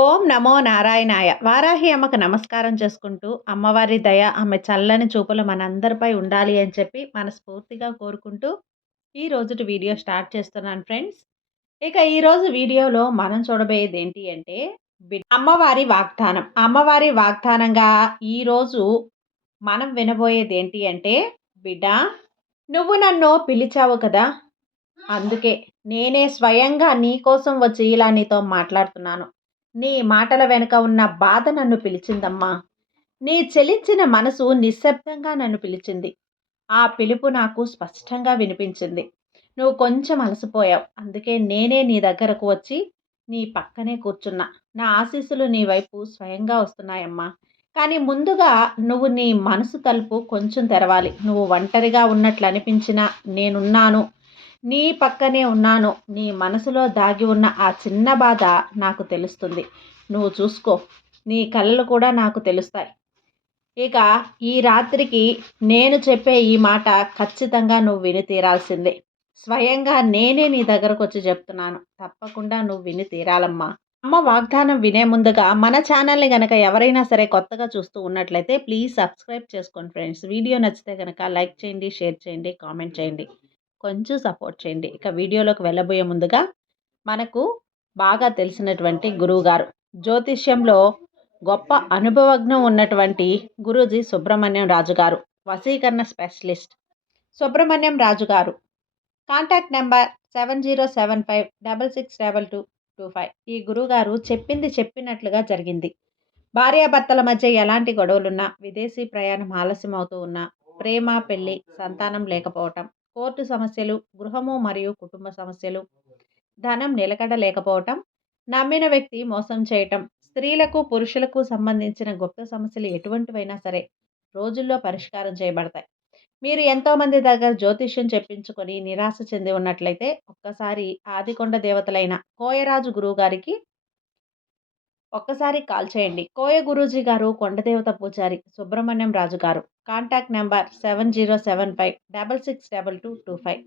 ఓం నమో నారాయణాయ. వారాహి అమ్మకు నమస్కారం చేసుకుంటూ, అమ్మవారి దయ, ఆమె చల్లని చూపులు మనందరిపై ఉండాలి అని చెప్పి మనస్ఫూర్తిగా కోరుకుంటూ, ఈ రోజుటి వీడియో స్టార్ట్ చేస్తున్నాను ఫ్రెండ్స్. ఇక ఈరోజు వీడియోలో మనం చూడబోయేది ఏంటి అంటే, అమ్మవారి వాగ్దానం. అమ్మవారి వాగ్దానంగా ఈరోజు మనం వినబోయేది ఏంటి అంటే, బిడ్డ నువ్వు నన్ను పిలిచావు కదా! అందుకే నేనే స్వయంగా నీకోసం వచ్చి ఇలా నీతో మాట్లాడుతున్నాను. నీ మాటల వెనుక ఉన్న బాధ నన్ను పిలిచిందమ్మా. నీ చలించిన మనసు నిశ్శబ్దంగా నన్ను పిలిచింది. ఆ పిలుపు నాకు స్పష్టంగా వినిపించింది. నువ్వు కొంచెం అలసిపోయావు. అందుకే నేనే నీ దగ్గరకు వచ్చి నీ పక్కనే కూర్చున్నా. నా ఆశీస్సులు నీ వైపు స్వయంగా వస్తున్నాయమ్మా. కానీ ముందుగా నువ్వు నీ మనసు తలుపు కొంచెం తెరవాలి. నువ్వు ఒంటరిగా ఉన్నట్లు అనిపించినా నేనున్నాను. నీ పక్కనే ఉన్నాను. నీ మనసులో దాగి ఉన్న ఆ చిన్న బాధ నాకు తెలుస్తుంది. నువ్వు చూసుకో. నీ కలలు కూడా నాకు తెలుస్తాయి. ఇక ఈ రాత్రికి నేను చెప్పే ఈ మాట ఖచ్చితంగా నువ్వు విని తీరాల్సిందే. స్వయంగా నేనే నీ దగ్గరకొచ్చి చెప్తున్నాను. తప్పకుండా నువ్వు విని తీరాలమ్మా. అమ్మ వాగ్దానం వినే ముందుగా మన ఛానల్ని గనక ఎవరైనా సరే కొత్తగా చూస్తూ ఉన్నట్లయితే ప్లీజ్ సబ్స్క్రైబ్ చేసుకోండి ఫ్రెండ్స్. వీడియో నచ్చితే కనుక లైక్ చేయండి, షేర్ చేయండి, కామెంట్ చేయండి. కొంచెం సపోర్ట్ చేయండి. ఇక వీడియోలోకి వెళ్ళబోయే ముందుగా మనకు బాగా తెలిసినటువంటి గురువుగారు, జ్యోతిష్యంలో గొప్ప అనుభవజ్ఞం ఉన్నటువంటి గురూజీ సుబ్రహ్మణ్యం రాజు గారు, వశీకరణ స్పెషలిస్ట్ సుబ్రహ్మణ్యం రాజు గారు. Contact number 7075662225. ఈ గురువుగారు చెప్పింది చెప్పినట్లుగా జరిగింది. భార్యాభర్తల మధ్య ఎలాంటి గొడవలున్నా, విదేశీ ప్రయాణం ఆలస్యం అవుతూ ఉన్నా, ప్రేమ, పెళ్లి, సంతానం లేకపోవటం, కోర్టు సమస్యలు, గృహము మరియు కుటుంబ సమస్యలు, ధనం నిలకడ లేకపోవటం, నమ్మిన వ్యక్తి మోసం చేయటం, స్త్రీలకు పురుషులకు సంబంధించిన గుప్త సమస్యలు ఎటువంటివైనా సరే రోజుల్లో పరిష్కారం చేయబడతాయి. మీరు ఎంతోమంది దగ్గర జ్యోతిష్యం చెప్పించుకొని నిరాశ చెంది ఉన్నట్లయితే ఒక్కసారి ఆదికొండ దేవతలైన కోయరాజు గురువు గారికి ఒక్కసారి కాల్ చేయండి. కోయ గురూజీ గారు, కొండదేవత పూజారి సుబ్రహ్మణ్యం రాజు గారు. Contact number 7075662225.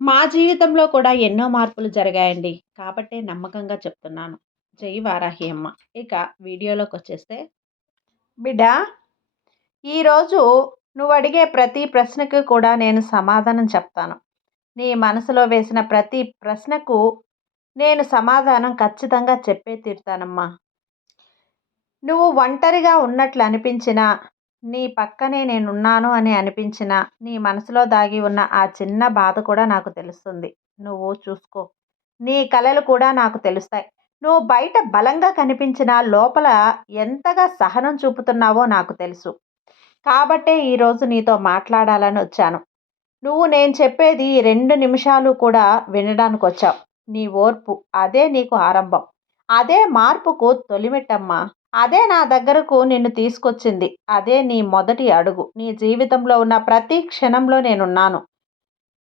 మా జీవితంలో కూడా ఎన్నో మార్పులు జరిగాయండి. కాబట్టే నమ్మకంగా చెప్తున్నాను. జై వారాహి అమ్మ. ఇక వీడియోలోకి వచ్చేస్తే, బిడ్డ ఈరోజు నువ్వు అడిగే ప్రతి ప్రశ్నకు కూడా నేను సమాధానం చెప్తాను. నీ మనసులో వేసిన ప్రతి ప్రశ్నకు నేను సమాధానం ఖచ్చితంగా చెప్పే తీరుతానమ్మా. నువ్వు ఒంటరిగా ఉన్నట్లు అనిపించినా, నీ పక్కనే నేనున్నాను అని అనిపించినా, నీ మనసులో దాగి ఉన్న ఆ చిన్న బాధ కూడా నాకు తెలుస్తుంది. నువ్వు చూసుకో. నీ కలలు కూడా నాకు తెలుస్తాయి. నువ్వు బయట బలంగా కనిపించినా లోపల ఎంతగా సహనం చూపుతున్నావో నాకు తెలుసు. కాబట్టే ఈరోజు నీతో మాట్లాడాలని వచ్చాను. నువ్వు నేను చెప్పేది 2 నిమిషాలు కూడా వినడానికి వచ్చావు. నీ ఓర్పు అదే నీకు ఆరంభం. అదే మార్పుకు తొలిమెట్టమ్మా. అదే నా దగ్గరకు నిన్ను తీసుకొచ్చింది. అదే నీ మొదటి అడుగు. నీ జీవితంలో ఉన్న ప్రతి క్షణంలో నేనున్నాను.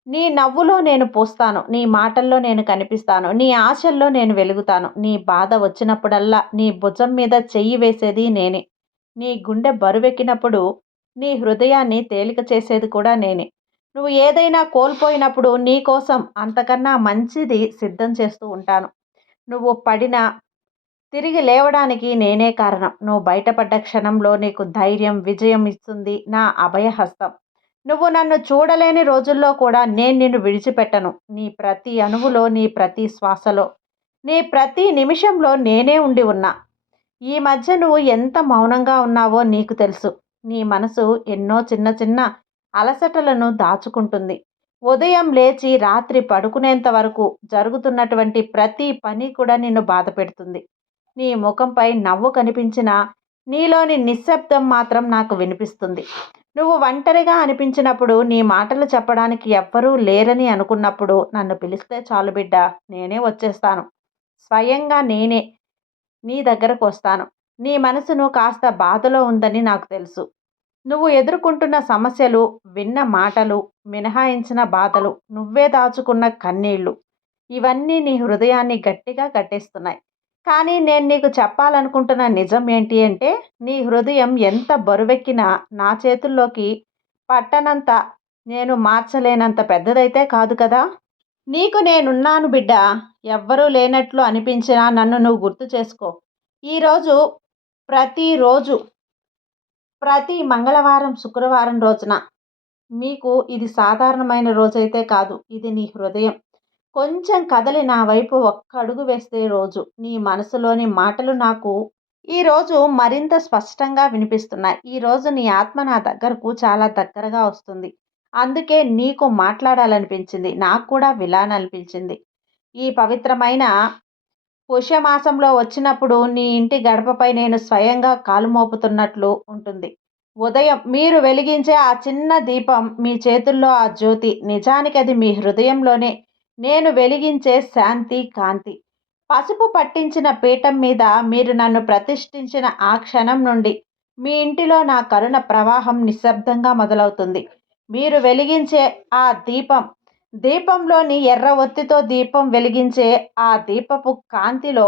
నీ నవ్వులో నేను పూస్తాను. నీ మాటల్లో నేను కనిపిస్తాను. నీ ఆశల్లో నేను వెలుగుతాను. నీ బాధ వచ్చినప్పుడల్లా నీ భుజం మీద చెయ్యి వేసేది నేనే. నీ గుండె బరువెక్కినప్పుడు నీ హృదయాన్ని తేలిక చేసేది కూడా నేనే. నువ్వు ఏదైనా కోల్పోయినప్పుడు నీ కోసం అంతకన్నా మంచిది సిద్ధం చేస్తూ ఉంటాను. నువ్వు పడిన తిరిగి లేవడానికి నేనే కారణం. నువ్వు బయటపడ్డ క్షణంలో నీకు ధైర్యం, విజయం ఇస్తుంది నా అభయహస్తం. నువ్వు నన్ను చూడలేని రోజుల్లో కూడా నేను నిన్ను విడిచిపెట్టను. నీ ప్రతి అణువులో, నీ ప్రతి శ్వాసలో, నీ ప్రతి నిమిషంలో నేనే ఉండి ఉన్నా. ఈ మధ్య నువ్వు ఎంత మౌనంగా ఉన్నావో నీకు తెలుసు. నీ మనసు ఎన్నో చిన్న చిన్న అలసటలను దాచుకుంటుంది. ఉదయం లేచి రాత్రి పడుకునేంత వరకు జరుగుతున్నటువంటి ప్రతి పని కూడా నిన్ను బాధ పెడుతుంది. నీ ముఖంపై నవ్వు కనిపించినా నీలోని నిశ్శబ్దం మాత్రం నాకు వినిపిస్తుంది. నువ్వు ఒంటరిగా అనిపించినప్పుడు, నీ మాటలు చెప్పడానికి ఎవ్వరూ లేరని అనుకున్నప్పుడు నన్ను పిలిస్తే చాలు బిడ్డ, నేనే వచ్చేస్తాను. స్వయంగా నేనే నీ దగ్గరకు వస్తాను. నీ మనసును కాస్త బాధలో ఉందని నాకు తెలుసు. నువ్వు ఎదుర్కొంటున్న సమస్యలు, విన్న మాటలు, మినహాయించిన బాధలు, నువ్వే దాచుకున్న కన్నీళ్ళు, ఇవన్నీ నీ హృదయాన్ని గట్టిగా కట్టేస్తున్నాయి. కానీ నేను నీకు చెప్పాలనుకుంటున్న నిజం ఏంటి అంటే, నీ హృదయం ఎంత బరువెక్కినా నా చేతుల్లోకి పట్టనంత, నేను మార్చలేనంత పెద్దదైతే కాదు కదా. నీకు నేనున్నాను బిడ్డ. ఎవ్వరూ లేనట్లు అనిపించినా నన్ను నువ్వు గుర్తు చేసుకో. ఈరోజు ప్రతిరోజు ప్రతి మంగళవారం, శుక్రవారం రోజున మీకు ఇది సాధారణమైన రోజైతే కాదు. ఇది నీ హృదయం కొంచెం కదలి నా వైపు ఒక్క అడుగు వేస్తే రోజు. నీ మనసులోని మాటలు నాకు ఈరోజు మరింత స్పష్టంగా వినిపిస్తున్నాయి. ఈరోజు నీ ఆత్మ నా దగ్గరకు చాలా దగ్గరగా వస్తుంది. అందుకే నీకు మాట్లాడాలనిపించింది. నాకు కూడా వినాలనిపించింది. ఈ పవిత్రమైన పుష్యమాసంలో వచ్చినప్పుడు నీ ఇంటి గడపపై నేను స్వయంగా కాలు మోపుతున్నట్లు ఉంటుంది. ఉదయం మీరు వెలిగించే ఆ చిన్న దీపం, మీ చేతుల్లో ఆ జ్యోతి, నిజానికి అది మీ హృదయంలోనే నేను వెలిగించే శాంతి కాంతి. పసుపు పట్టించిన పీఠం మీద మీరు నన్ను ప్రతిష్ఠించిన ఆ క్షణం నుండి మీ ఇంటిలో నా కరుణ ప్రవాహం నిశ్శబ్దంగా మొదలవుతుంది. మీరు వెలిగించే ఆ దీపంలోని ఎర్ర ఒత్తితో దీపం వెలిగించే ఆ దీపపు కాంతిలో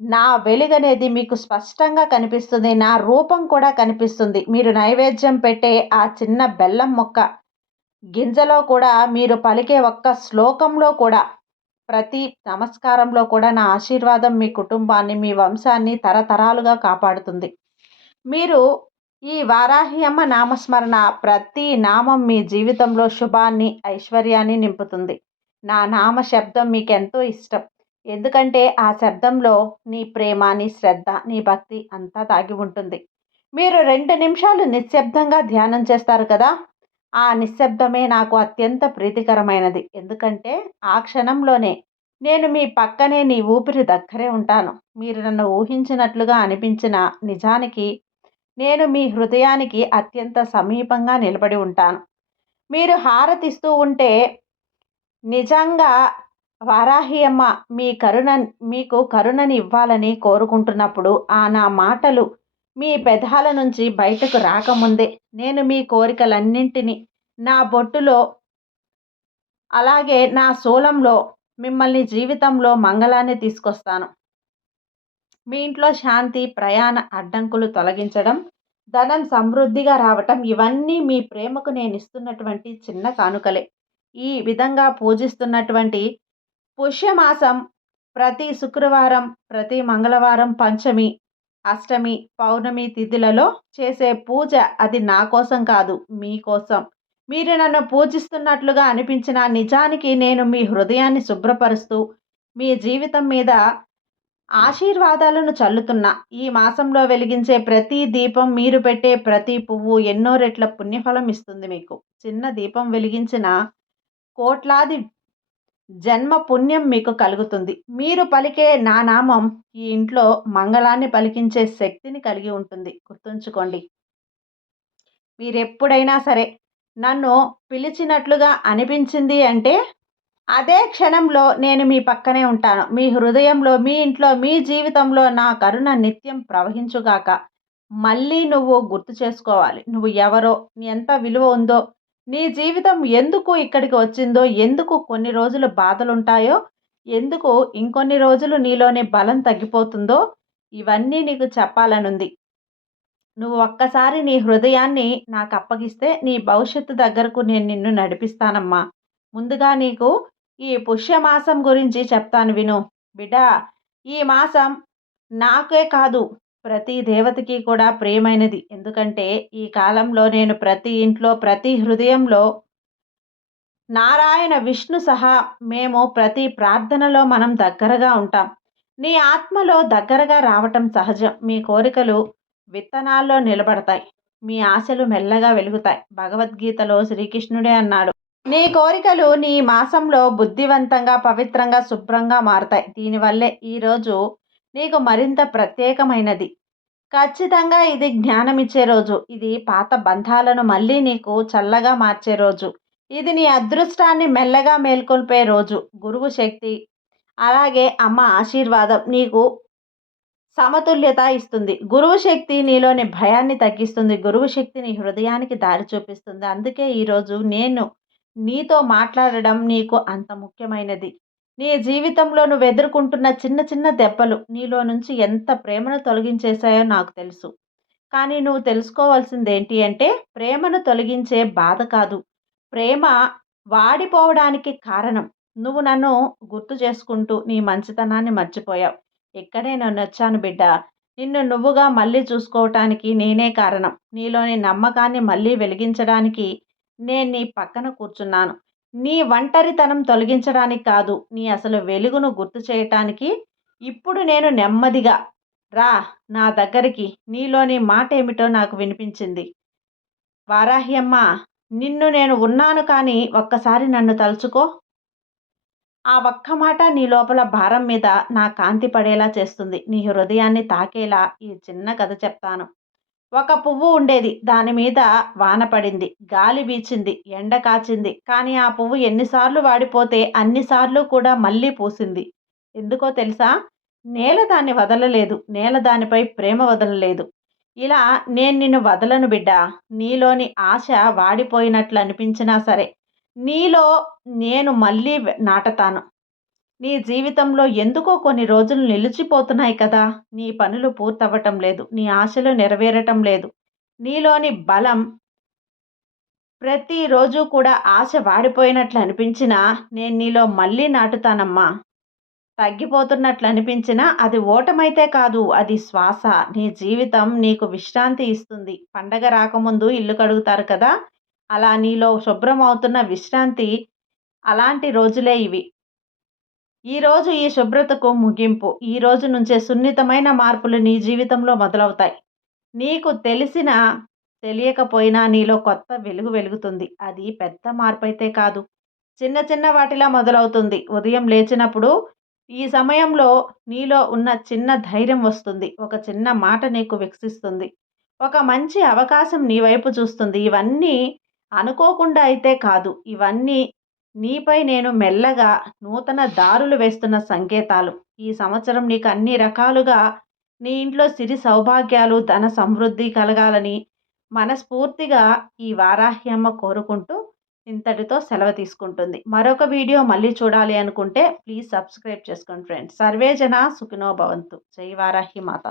నా వెలుగనేది మీకు స్పష్టంగా కనిపిస్తుంది. నా రూపం కూడా కనిపిస్తుంది. మీరు నైవేద్యం పెట్టే ఆ చిన్న బెల్లం మొక్క గింజలో కూడా, మీరు పలికే ఒక్క శ్లోకంలో కూడా, ప్రతి నమస్కారంలో కూడా నా ఆశీర్వాదం మీ కుటుంబాన్ని, మీ వంశాన్ని తరతరాలుగా కాపాడుతుంది. మీరు ఈ వారాహి అమ్మ నామస్మరణ ప్రతి నామం మీ జీవితంలో శుభాన్ని, ఐశ్వర్యాన్ని నింపుతుంది. నా నామ శబ్దం మీకెంతో ఇష్టం. ఎందుకంటే ఆ శబ్దంలో నీ ప్రేమ, నీ శ్రద్ధ, నీ భక్తి అంతా దాగి ఉంటుంది. మీరు 2 నిమిషాలు నిశ్శబ్దంగా ధ్యానం చేస్తారు కదా! ఆ నిశ్శబ్దమే నాకు అత్యంత ప్రీతికరమైనది. ఎందుకంటే ఆ క్షణంలోనే నేను మీ పక్కనే, నీ ఊపిరి దగ్గరే ఉంటాను. మీరు నన్ను ఊహించినట్లుగా అనిపించిన నిజానికి నేను మీ హృదయానికి అత్యంత సమీపంగా నిలబడి ఉంటాను. మీరు హారతిస్తూ ఉంటే నిజంగా వారాహి అమ్మ మీకు కరుణని ఇవ్వాలని కోరుకుంటున్నప్పుడు నా మాటలు మీ పెదాల నుంచి బయటకు రాకముందే నేను మీ కోరికలన్నింటినీ నా బొట్టులో, అలాగే నా శూలంలో మిమ్మల్ని జీవితంలో మంగళాన్ని తీసుకొస్తాను. మీ ఇంట్లో శాంతి, ప్రయాణ అడ్డంకులు తొలగించడం, ధనం సమృద్ధిగా రావటం, ఇవన్నీ మీ ప్రేమకు నేను ఇస్తున్నటువంటి చిన్న కానుకలే. ఈ విధంగా పూజిస్తున్నటువంటి పుష్యమాసం ప్రతి శుక్రవారం, ప్రతి మంగళవారం, పంచమి, అష్టమి, పౌర్ణమి తిథులలో చేసే పూజ అది నా కోసం కాదు, మీకోసం. మీరు నన్ను పూజిస్తున్నట్లుగా అనిపించిన నిజానికి నేను మీ హృదయాన్ని శుభ్రపరుస్తూ మీ జీవితం మీద ఆశీర్వాదాలను చల్లుతున్నా. ఈ మాసంలో వెలిగించే ప్రతి దీపం, మీరు పెట్టే ప్రతి పువ్వు ఎన్నో రెట్ల పుణ్యఫలం ఇస్తుంది మీకు. చిన్న దీపం వెలిగించిన కోట్లాది జన్మ పుణ్యం మీకు కలుగుతుంది. మీరు పలికే నా నామం ఈ ఇంట్లో మంగళాన్ని పలికించే శక్తిని కలిగి ఉంటుంది. గుర్తుంచుకోండి. మీరెప్పుడైనా సరే నన్ను పిలిచినట్లుగా అనిపించింది అంటే అదే క్షణంలో నేను మీ పక్కనే ఉంటాను. మీ హృదయంలో, మీ ఇంట్లో, మీ జీవితంలో నా కరుణ నిత్యం ప్రవహించుగాక. మళ్ళీ నువ్వు గుర్తు చేసుకోవాలి. నువ్వు ఎవరో, ఎంత విలువ ఉందో, నీ జీవితం ఎందుకు ఇక్కడికి వచ్చిందో, ఎందుకు కొన్ని రోజులు బాధలుంటాయో, ఎందుకు ఇంకొన్ని రోజులు నీలోని బలం తగ్గిపోతుందో, ఇవన్నీ నీకు చెప్పాలనుంది. నువ్వు ఒక్కసారి నీ హృదయాన్ని నాకు అప్పగిస్తే నీ భవిష్యత్తు దగ్గరకు నేను నిన్ను నడిపిస్తానమ్మా. ముందుగా నీకు ఈ పుష్యమాసం గురించి చెప్తాను విను. బిడ్డా, ఈ మాసం నాకే కాదు, ప్రతి దేవతకి కూడా ప్రియమైనది. ఎందుకంటే ఈ కాలంలో నేను ప్రతి ఇంట్లో, ప్రతి హృదయంలో నారాయణ, విష్ణు సహా మేము ప్రతి ప్రార్థనలో మనం దగ్గరగా ఉంటాం. నీ ఆత్మలో దగ్గరగా రావటం సహజం. మీ కోరికలు విత్తనాల్లో నిలబడతాయి. మీ ఆశలు మెల్లగా వెలుగుతాయి. భగవద్గీతలో శ్రీకృష్ణుడే అన్నాడు, నీ కోరికలు నీ మాసంలో బుద్ధివంతంగా, పవిత్రంగా, శుభ్రంగా మారతాయి. దీనివల్లే ఈరోజు నీకు మరింత ప్రత్యేకమైనది. ఖచ్చితంగా ఇది జ్ఞానమిచ్చే రోజు. ఇది పాత బంధాలను మళ్ళీ నీకు చల్లగా మార్చే రోజు. ఇది నీ అదృష్టాన్ని మెల్లగా మేల్కొల్పే రోజు. గురువు శక్తి, అలాగే అమ్మ ఆశీర్వాదం నీకు సమతుల్యత ఇస్తుంది. గురువు శక్తి నీలోని భయాన్ని తగ్గిస్తుంది. గురువు శక్తి నీ హృదయానికి దారి చూపిస్తుంది. అందుకే ఈరోజు నేను నీతో మాట్లాడడం నీకు అంత ముఖ్యమైనది. నీ జీవితంలో నువ్వు ఎదుర్కొంటున్న చిన్న చిన్న దెబ్బలు నీలో నుంచి ఎంత ప్రేమను తొలగించేశాయో నాకు తెలుసు. కానీ నువ్వు తెలుసుకోవాల్సింది ఏంటి అంటే, ప్రేమను తొలగించే బాధ కాదు, ప్రేమ వాడిపోవడానికి కారణం. నువ్వు నన్ను గుర్తు చేసుకుంటూ నీ మంచితనాన్ని మర్చిపోయావు. ఇక్కడే నేనొచ్చాను బిడ్డ. నిన్ను నువ్వుగా మళ్ళీ చూసుకోవటానికి నేనే కారణం. నీలోని నమ్మకాన్ని మళ్ళీ వెలిగించడానికి నేను నీ పక్కన కూర్చున్నాను. నీ ఒంటరితనం తొలగించడానికి కాదు, నీ అసలు వెలుగును గుర్తు చేయటానికి ఇప్పుడు నేను నెమ్మదిగా రా నా దగ్గరికి. నీలోని మాటేమిటో నాకు వినిపించింది. వారాహి అమ్మ, నిన్ను నేను ఉన్నాను కానీ ఒక్కసారి నన్ను తలుచుకో. ఆ ఒక్క మాట నీ లోపల భారం మీద నా కాంతి పడేలా చేస్తుంది. నీ హృదయాన్ని తాకేలా ఈ చిన్న కథ చెప్తాను. ఒక పువ్వు ఉండేది. దాని మీద వాన పడింది, గాలి వీచింది, ఎండ కాచింది. కానీ ఆ పువ్వు ఎన్నిసార్లు వాడిపోతే అన్నిసార్లు కూడా మళ్ళీ పూసింది. ఎందుకో తెలుసా? నేల దాన్ని వదలలేదు. నేల దానిపై ప్రేమ వదలలేదు. ఇలా నేను నిన్ను వదలను బిడ్డా. నీలోని ఆశ వాడిపోయినట్లు అనిపించినా సరే, నీలో నేను మళ్ళీ నాటతాను. నీ జీవితంలో ఎందుకో కొన్ని రోజులు నిలిచిపోతున్నాయి కదా! నీ పనులు పూర్తవ్వటం లేదు. నీ ఆశలు నెరవేరటం లేదు. నీలోని బలం ప్రతిరోజు కూడా ఆశ వాడిపోయినట్లు అనిపించినా నేను నీలో మళ్ళీ నాటుతానమ్మా. తగ్గిపోతున్నట్లు అనిపించినా అది ఓటమైతే కాదు, అది శ్వాస. నీ జీవితం నీకు విశ్రాంతి ఇస్తుంది. పండగ రాకముందు ఇల్లు కడుగుతారు కదా! అలా నీలో శుభ్రం అవుతున్న విశ్రాంతి. అలాంటి రోజులే ఇవి. ఈరోజు ఈ శుభ్రతకు ముగింపు. ఈ రోజు నుంచే సున్నితమైన మార్పులు నీ జీవితంలో మొదలవుతాయి. నీకు తెలిసినా తెలియకపోయినా నీలో కొత్త వెలుగు వెలుగుతుంది. అది పెద్ద మార్పైతే కాదు, చిన్న చిన్న వాటిలా మొదలవుతుంది. ఉదయం లేచినప్పుడు ఈ సమయంలో నీలో ఉన్న చిన్న ధైర్యం వస్తుంది. ఒక చిన్న మాట నీకు వికసిస్తుంది. ఒక మంచి అవకాశం నీ వైపు చూస్తుంది. ఇవన్నీ అనుకోకుండా అయితే కాదు. ఇవన్నీ నీపై నేను మెల్లగా నూతన దారులు వేస్తున్న సంకేతాలు. ఈ సంవత్సరం నీకు అన్ని రకాలుగా నీ ఇంట్లో సిరి సౌభాగ్యాలు, ధన సమృద్ధి కలగాలని మనస్ఫూర్తిగా ఈ వారాహి అమ్మ కోరుకుంటూ ఇంతటితో సెలవు తీసుకుంటుంది. మరొక వీడియో మళ్ళీ చూడాలి అనుకుంటే ప్లీజ్ సబ్స్క్రైబ్ చేసుకోండి ఫ్రెండ్స్. సర్వే జన సుఖినో భవంతు. జై వారాహి మాత.